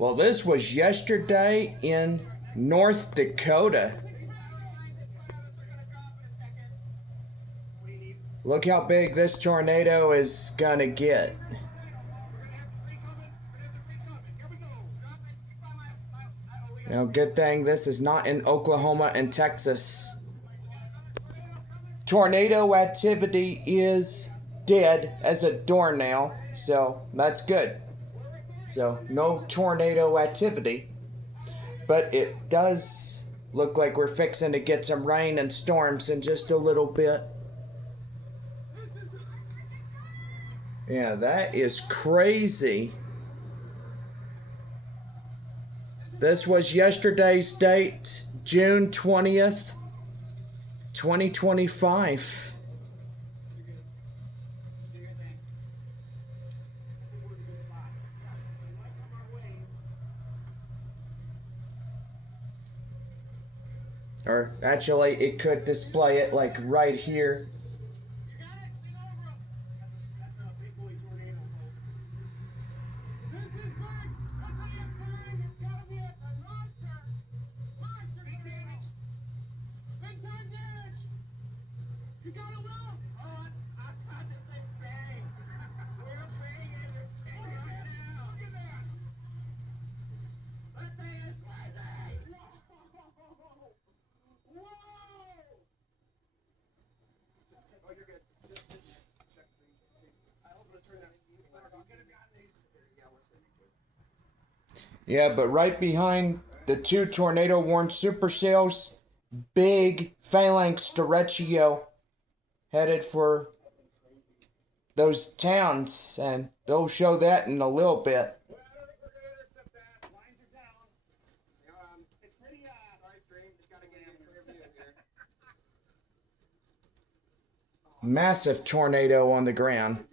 Well, this was yesterday in North Dakota. Look how big this tornado is gonna get. Now, good thing this is not in Oklahoma and Texas. Tornado activity is dead as a doornail, so that's good. So, no tornado activity. But it does look like we're fixing to get some rain and storms in just a little bit. Yeah, that is crazy. This was yesterday's date, June 20th, 2025. Or actually, it could display it like right here. Yeah, but right behind the two tornado-warned supercells, big phalanx Derecho headed for those towns, and they'll show that in a little bit. Massive tornado on the ground.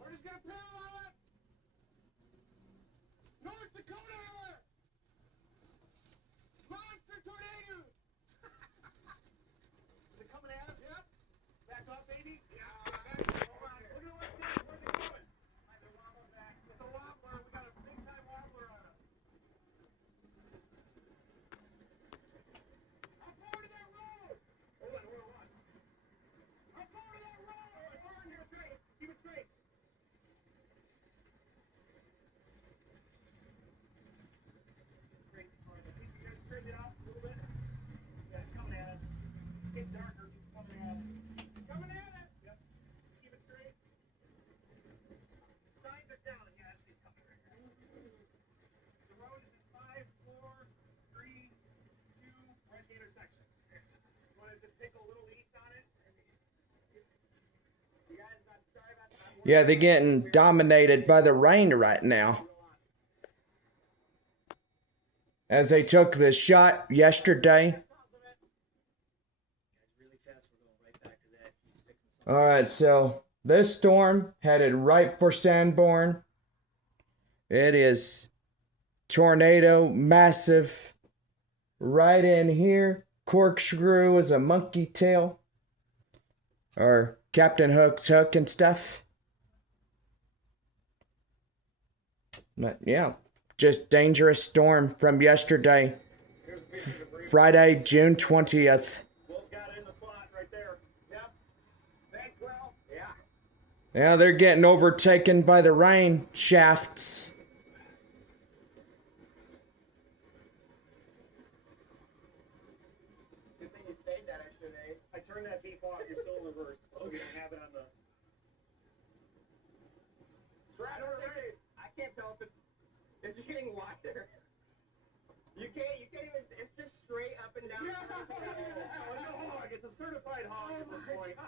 We're just gonna parallel it. North Dakota. Monster tornado. Is it coming at us? Yep. Back up, baby. Yeah. Hold on. Look at what's down. Where's it going? It's a wobbler back. It's a wobbler. We got a big time wobbler on us. How far to that road? Hold on. How far to that road? Hold on. Keep it straight. Keep it straight. Turn it off a little bit. Yeah, it's coming at us. It's getting darker. It's coming at us. Coming at us! Yep. Keep it straight. Signs it down. Yeah, it's coming right here. The road is in 5, 4, 3, 2, right at the intersection. You want to just take a little east on it? You guys, I'm sorry about that. Yeah, they're getting dominated by the rain right now, as they took the shot yesterday. Alright, so this storm headed right for Sanborn. It is tornado, massive, right in here. Corkscrew is a monkey tail, or Captain Hook's hook and stuff. But yeah, just dangerous storm from yesterday, Friday, June 20th. Yeah, they're getting overtaken by the rain shafts. Good thing you stayed that extra day. I turned that beef off. You're still in reverse. Oh, you don't have it on the. I can't tell if it's just getting wider. You can't even. It's just straight up and down. Yeah. Oh, it's a hog. It's a certified hog at this point.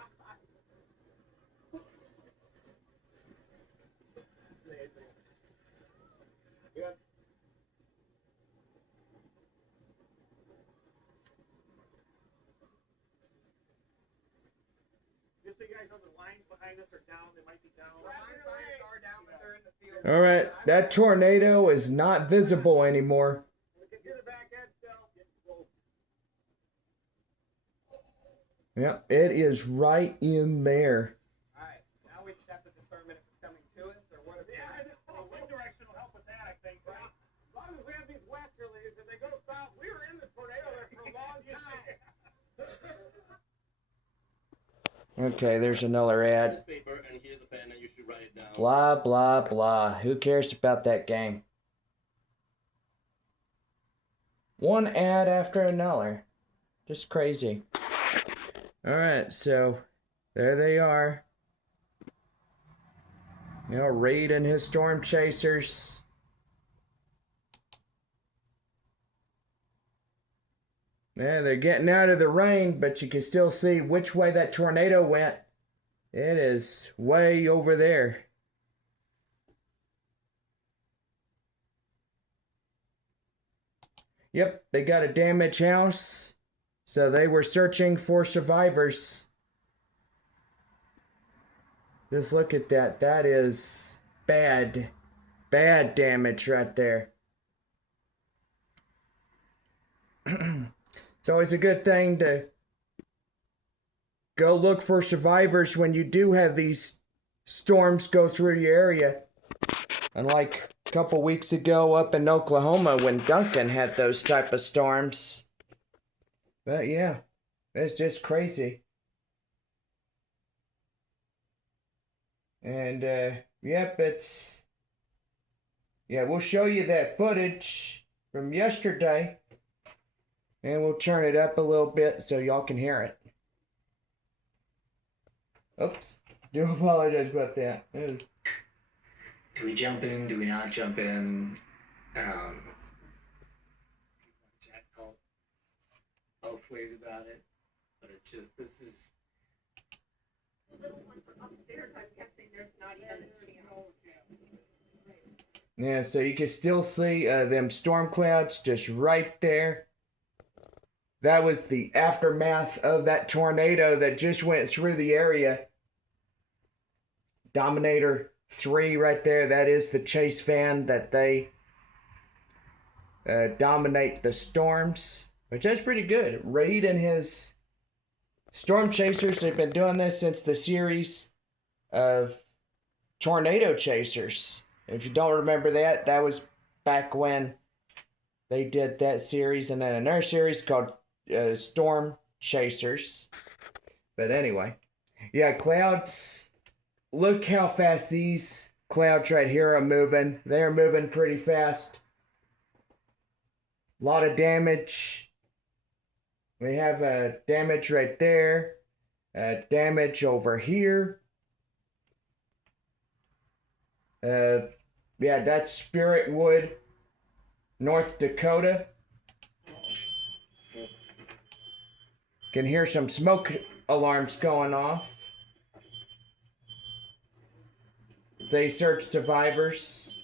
Yeah. Just so you guys know, the lines behind us are down. They might be down. The lines are down, but they're in the field. All right, that tornado is not visible anymore. We can hear the back end still. Yeah, it is right in there. Alright, now we just have to determine if it's coming to us or what it's wind direction will help with that, I think, right? As long as we have these westerlies, if they go south, we were in the tornado there for a long time. Okay, there's another ad. Newspaper, and here's a pen, and you should write it down. Blah, blah, blah. Who cares about that game? One ad after another. Just crazy. Alright, so there they are. You know, Reed and his storm chasers. Yeah, they're getting out of the rain, but you can still see which way that tornado went. It is way over there. Yep, they got a damaged house, so they were searching for survivors. Just look at that. That is bad, bad damage right there. It's always a good thing to go look for survivors when you do have these storms go through your area. Unlike a couple weeks ago up in Oklahoma when Duncan had those type of storms. But yeah, it's just crazy. And yep, we'll show you that footage from yesterday. And we'll turn it up a little bit so y'all can hear it. Oops. Do apologize about that. Do we jump in? Do we not jump in? Jack felt both ways about it, but it's just, this is... The little ones are upstairs, I'm guessing there's not even a chance. Yeah, so you can still see them storm clouds just right there. That was the aftermath of that tornado that just went through the area. Dominator 3 right there. That is the chase van that they dominate the storms, which is pretty good. Reed and his storm chasers have been doing this since the series of tornado chasers. If you don't remember that, that was back when they did that series, and then another series called Storm Chasers. But anyway, yeah, clouds. Look how fast these clouds right here are moving. They're moving pretty fast. A lot of damage. We have damage right there. Damage over here. Yeah, that's Spirit Wood, North Dakota. Can hear some smoke alarms going off. They search survivors.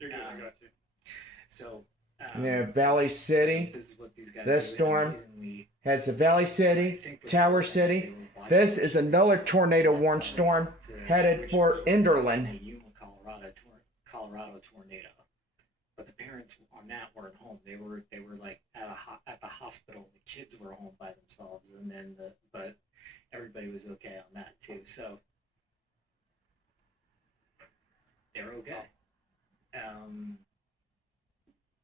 You're good, I got you. So, Yeah, Valley City. this is what these guys This do, storm and the reason we- has the Valley I City, think what Tower they were saying, City. they were watching This is another tornado warned That's why storm they went to headed for Richmond, Enderlin. a Yuma, Colorado tornado. But the parents on that weren't home. They were like at the hospital. The kids were home by themselves, and then but everybody was okay on that too. So they're okay.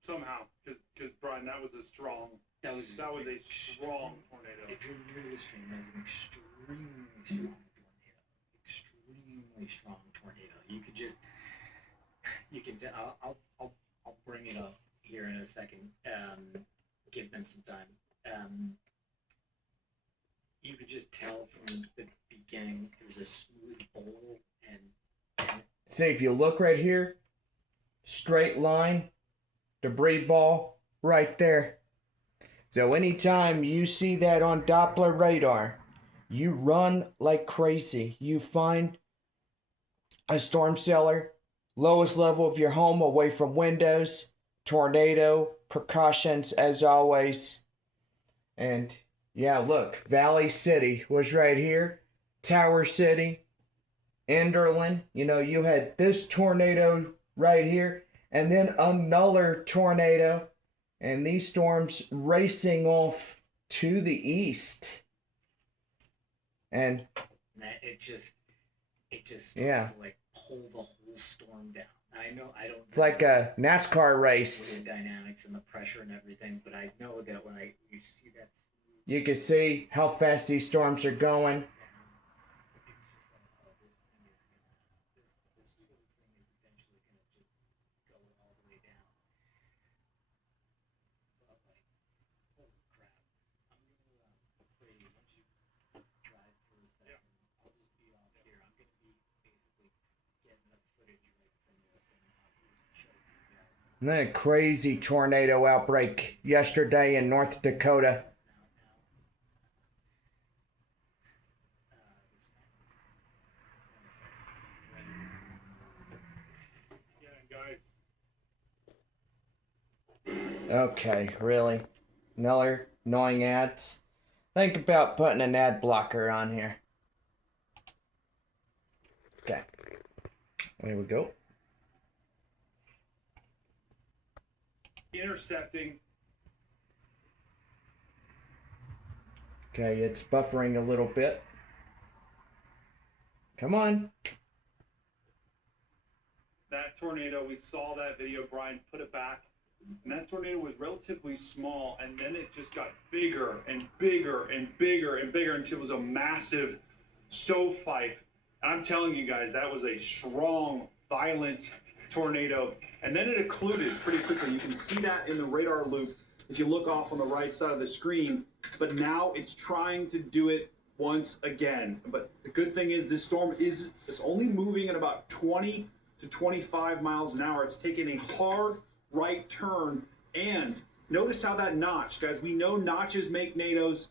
Somehow, because Brian, that was a strong tornado. If you're new to the stream, that was an extremely strong tornado. I'll bring it up here in a second. Give them some time. You could just tell from the beginning it was a smooth bowl, and See, if you look right here, straight line, debris ball right there. So anytime you see that on Doppler radar, you run like crazy. You find a storm cellar, lowest level of your home, away from windows, tornado, precautions as always. And yeah, look, Valley City was right here, Tower City, Enderlin. You know, you had this tornado right here, and then another tornado, and these storms racing off to the east. And that it just starts yeah, to like pull the whole storm down. I know I don't. it's like a NASCAR With race. the dynamics and the pressure and everything, but I know that when you see that smooth, You can see how fast these storms are going. it's just like, oh, this whole thing is eventually gonna just go all the way down. But like, holy crap! I'm gonna Brady, once you drive for a second, I'll just be off here. I'm gonna be basically getting up footage right from this, and I'll show it to you guys. And then a crazy tornado outbreak yesterday in North Dakota. Okay, really? Another annoying ads? Think about putting an ad blocker on here. Okay. There we go. Intercepting. Okay, it's buffering a little bit. Come on. That tornado, we saw that video, Brian, put it back. And that tornado was relatively small, and then it just got bigger and bigger and bigger and bigger until it was a massive stovepipe. And I'm telling you guys, that was a strong, violent tornado. And then it occluded pretty quickly. You can see that in the radar loop if you look off on the right side of the screen. But now it's trying to do it once again. But the good thing is this storm it's only moving at about 20 to 25 miles an hour. It's taking a hard right turn, and notice how that notch, guys, we know notches make NATOs.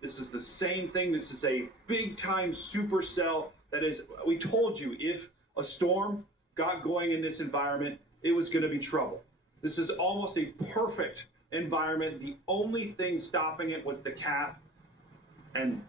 This is the same thing. This is a big time supercell. That is, we told you if a storm got going in this environment, it was going to be trouble. This is almost a perfect environment. The only thing stopping it was the cap, and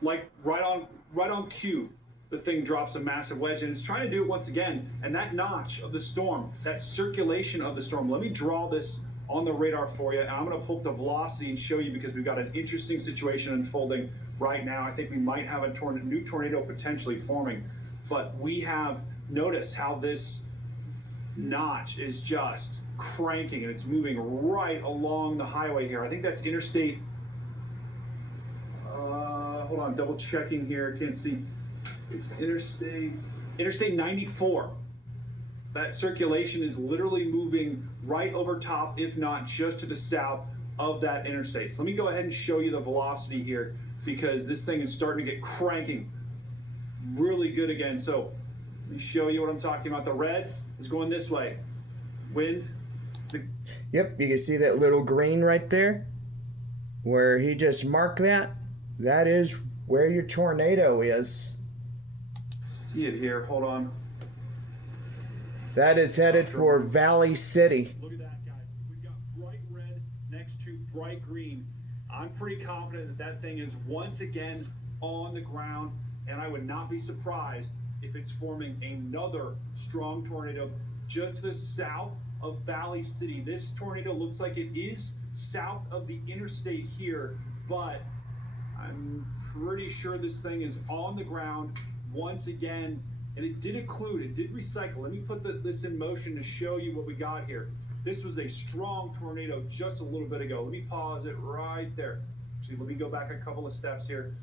like right on cue, the thing drops a massive wedge, and it's trying to do it once again. And that notch of the storm, that circulation of the storm, let me draw this on the radar for you, and I'm going to pull up the velocity and show you, because we've got an interesting situation unfolding right now. I think we might have a new tornado potentially forming, but we have noticed how this notch is just cranking, and it's moving right along the highway here. I think that's interstate, hold on, double checking here, can't see. It's Interstate 94. That circulation is literally moving right over top, if not just to the south of that interstate. So let me go ahead and show you the velocity here, because this thing is starting to get cranking really good again. So let me show you what I'm talking about. The red is going this way. Wind. Yep, you can see that little green right there where he just marked that. That is where your tornado is. See it here. Hold on. That is headed for Valley City. Look at that, guys. We've got bright red next to bright green. I'm pretty confident that that thing is once again on the ground, and I would not be surprised if it's forming another strong tornado just to the south of Valley City. This tornado looks like it is south of the interstate here, but I'm pretty sure this thing is on the ground once again, and it did occlude, it did recycle. Let me put this in motion to show you what we got here. This was a strong tornado just a little bit ago. Let me pause it right there. Actually, let me go back a couple of steps here.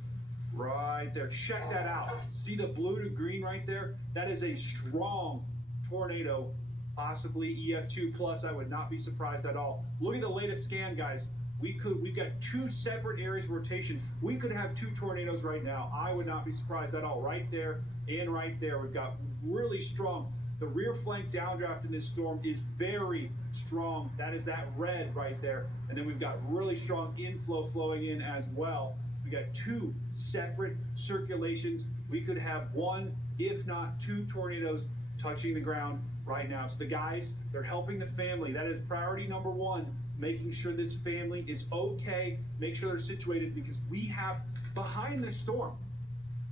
Right there. Check that out. See the blue to green right there? That is a strong tornado, possibly EF2 plus. I would not be surprised at all. Look at the latest scan, guys. We've got two separate areas of rotation. We could have two tornadoes right now. I would not be surprised at all. Right there and right there. We've got really strong. The rear flank downdraft in this storm is very strong. That is that red right there. And then we've got really strong inflow flowing in as well. We got two separate circulations. We could have one, if not two tornadoes touching the ground right now. So the guys, they're helping the family. That is priority number one, making sure this family is okay, make sure they're situated, because we have behind this storm,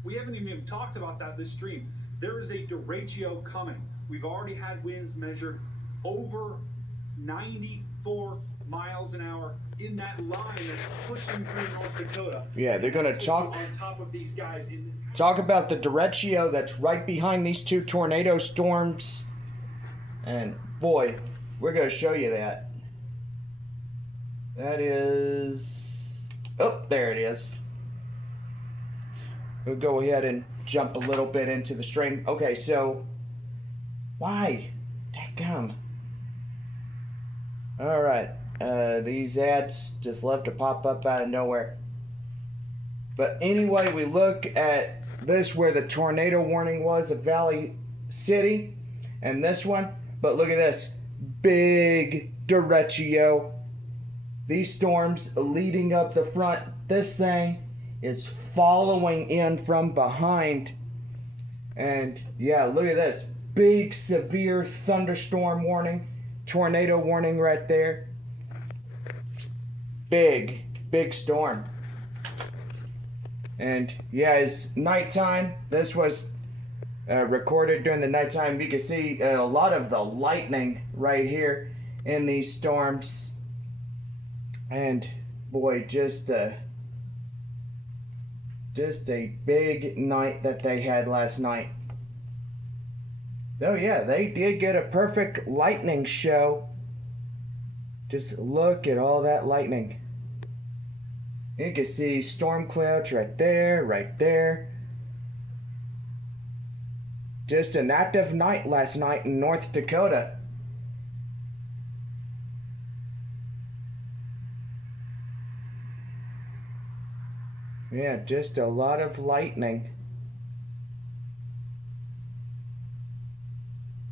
we haven't even talked about that this stream. There is a derecho coming. We've already had winds measured over 94 miles an hour in that line that's pushing through North Dakota. Yeah, they're gonna talk on top of these guys in this. talk about the Derecho that's right behind these two tornado storms. And boy, we're gonna show you that. That is, oh, there it is. We'll go ahead and jump a little bit into the stream. Okay, so why? Dadgum. All right, these ads just love to pop up out of nowhere. But anyway, we look at this where the tornado warning was of Valley City, and this one. But look at this, big derecho. These storms leading up the front. This thing is following in from behind. And yeah, look at this, big severe thunderstorm warning, tornado warning right there. Big storm. And yeah, it's nighttime. This was recorded during the nighttime. You can see a lot of the lightning right here in these storms. And boy, just a big night that they had last night. Oh yeah, they did get a perfect lightning show. Just look at all that lightning. You can see storm clouds right there, right there. Just an active night last night in North Dakota. Yeah, just a lot of lightning.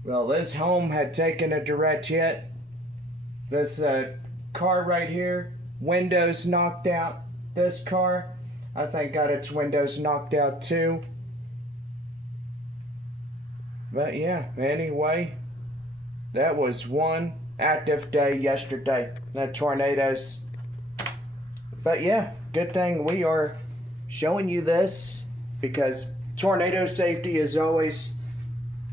Well, this home had taken a direct hit. This car right here, windows knocked out. This car, I think, got its windows knocked out too. But yeah, anyway, that was one active day yesterday. The tornadoes. But yeah, good thing we are showing you this, because tornado safety is always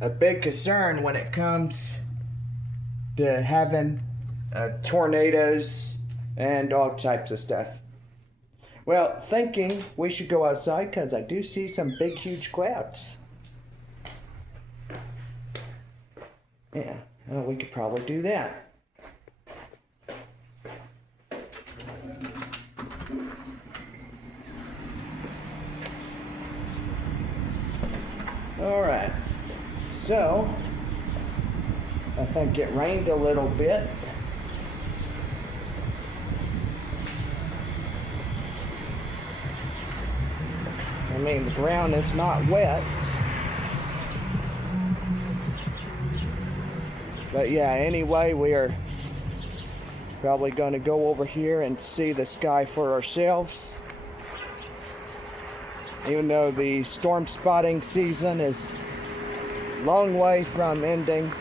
a big concern when it comes to having tornadoes and all types of stuff. Well, thinking we should go outside because I do see some big, huge clouds. Yeah, well, we could probably do that. All right, so I think it rained a little bit. I mean, the ground is not wet. But yeah, anyway, we are probably going to go over here and see the sky for ourselves. Even though the storm spotting season is a long way from ending.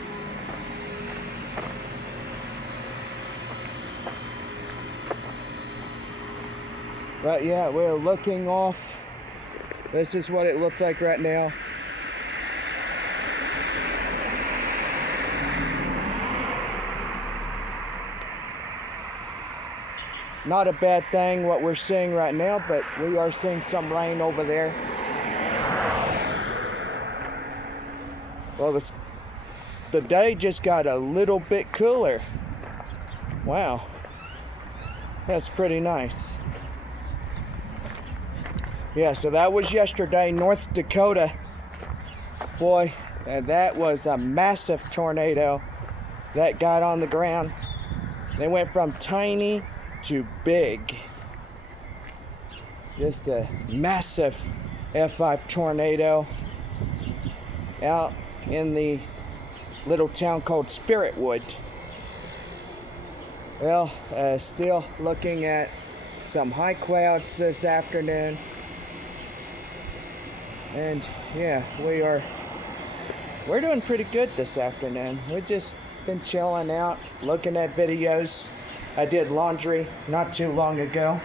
But yeah, we're looking off. This is what it looks like right now. Not a bad thing what we're seeing right now, but we are seeing some rain over there. Well, the day just got a little bit cooler. Wow, that's pretty nice. Yeah, so that was yesterday, North Dakota. Boy, that was a massive tornado that got on the ground. They went from tiny to big. Just a massive F5 tornado out in the little town called Spiritwood. Well, still looking at some high clouds this afternoon. And yeah, we're doing pretty good this afternoon. We've just been chilling out, looking at videos. I did laundry not too long ago.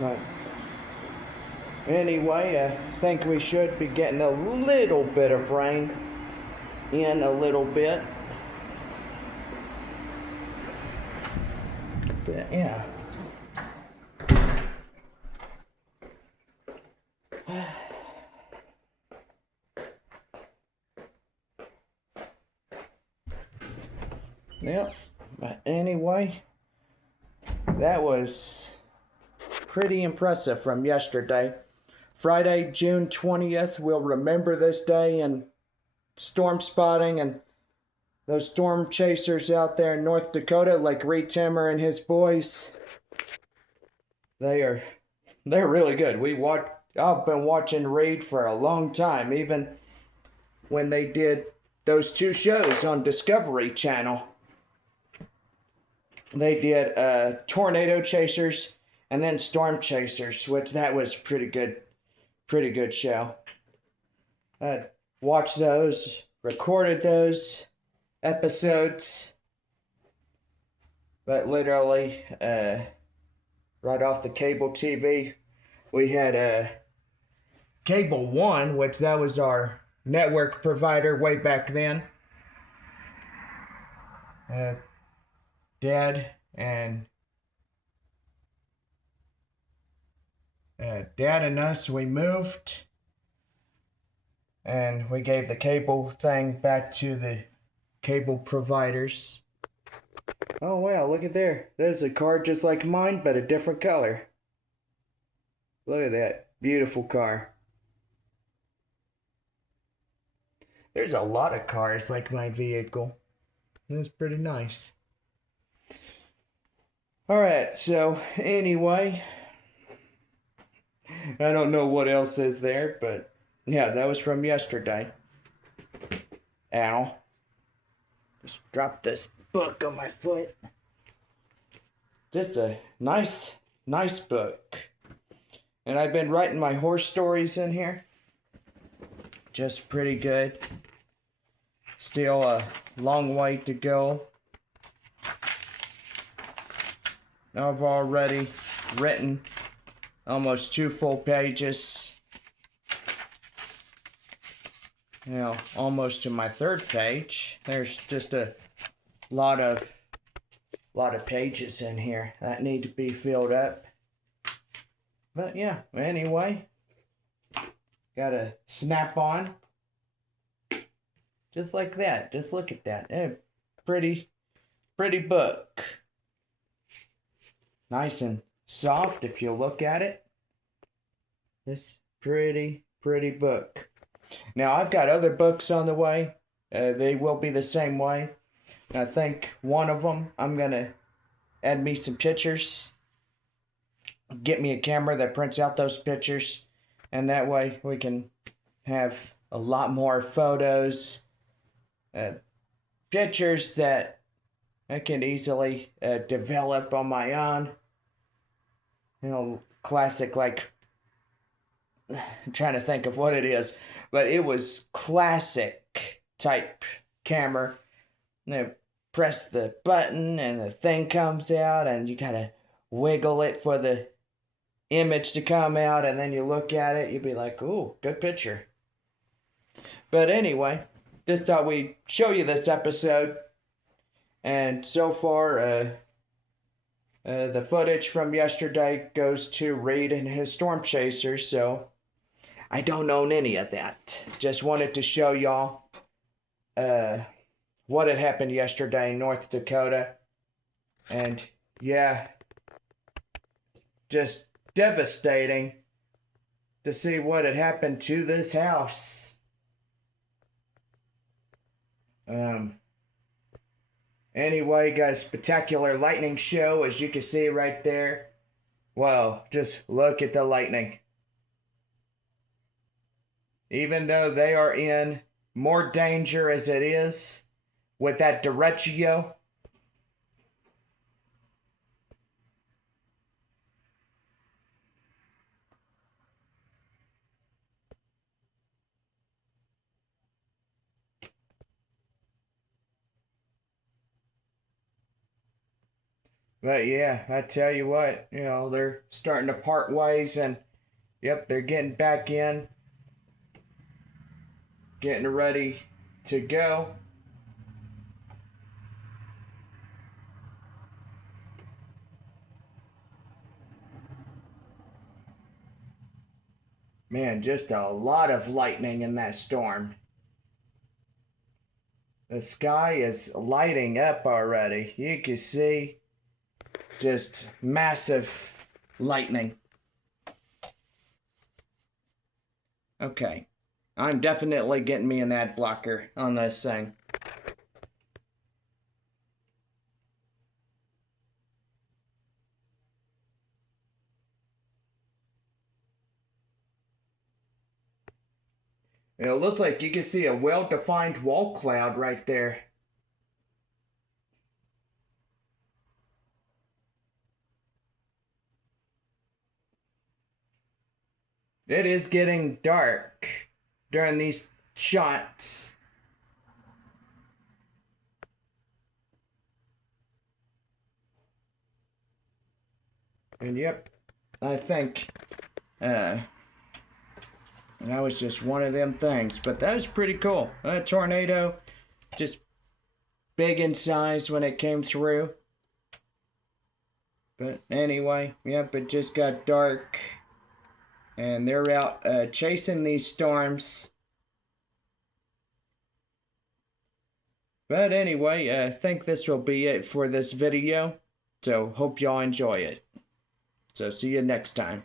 But Anyway, I think we should be getting a little bit of rain in a little bit. But yeah. Yep. But anyway, that was pretty impressive from yesterday. Friday, June 20th, we'll remember this day in storm spotting and those storm chasers out there in North Dakota, like Reed Timmer and his boys. They're really good. I've been watching Reed for a long time, even when they did those two shows on Discovery Channel. They did Tornado Chasers and then Storm Chasers, which that was pretty good show. I watched those, recorded those episodes, but literally right off the cable TV, we had Cable One, which that was our network provider way back then. Dad and us, we moved, and we gave the cable thing back to the cable providers. Oh wow, look at there. There's a car just like mine, but a different color. Look at that. Beautiful car. There's a lot of cars like my vehicle. That's pretty nice. Alright, so anyway, I don't know what else is there, but yeah, that was from yesterday. Ow. Just dropped this book on my foot. Just a nice book. And I've been writing my horse stories in here. Just pretty good. Still a long way to go. I've already written almost 2 full pages. Now, almost to my 3rd page. There's just a lot of pages in here that need to be filled up. But yeah, anyway, got a snap on. Just like that. Just look at that. Pretty book. Nice and soft if you look at it. This pretty book. Now I've got other books on the way. They will be the same way. I think one of them, I'm gonna add me some pictures. Get me a camera that prints out those pictures, and that way we can have a lot more photos, pictures that I can easily develop on my own. You know, classic, like, I'm trying to think of what it is, but it was classic type camera. You press the button and the thing comes out, and you gotta wiggle it for the image to come out, and then you look at it, you'd be like, ooh, good picture. But anyway, just thought we'd show you this episode. And so far, the footage from yesterday goes to Reed and his storm chasers, so I don't own any of that. Just wanted to show y'all what had happened yesterday in North Dakota. And yeah, just devastating to see what had happened to this house. Anyway, got a spectacular lightning show, as you can see right there. Wow, just look at the lightning. Even though they are in more danger as it is with that Derecho. But yeah, I tell you what, you know, they're starting to part ways, and Yep, they're getting back in. Getting ready to go. Man, just a lot of lightning in that storm. The sky is lighting up already. You can see just massive lightning. Okay. I'm definitely getting me an ad blocker on this thing. It looks like you can see a well-defined wall cloud right there. It is getting dark during these shots. And yep, I think that was just one of them things. But that was pretty cool. A tornado, just big in size when it came through. But anyway, yep, it just got dark. And they're out chasing these storms. But anyway, I think this will be it for this video. So hope y'all enjoy it. So see you next time.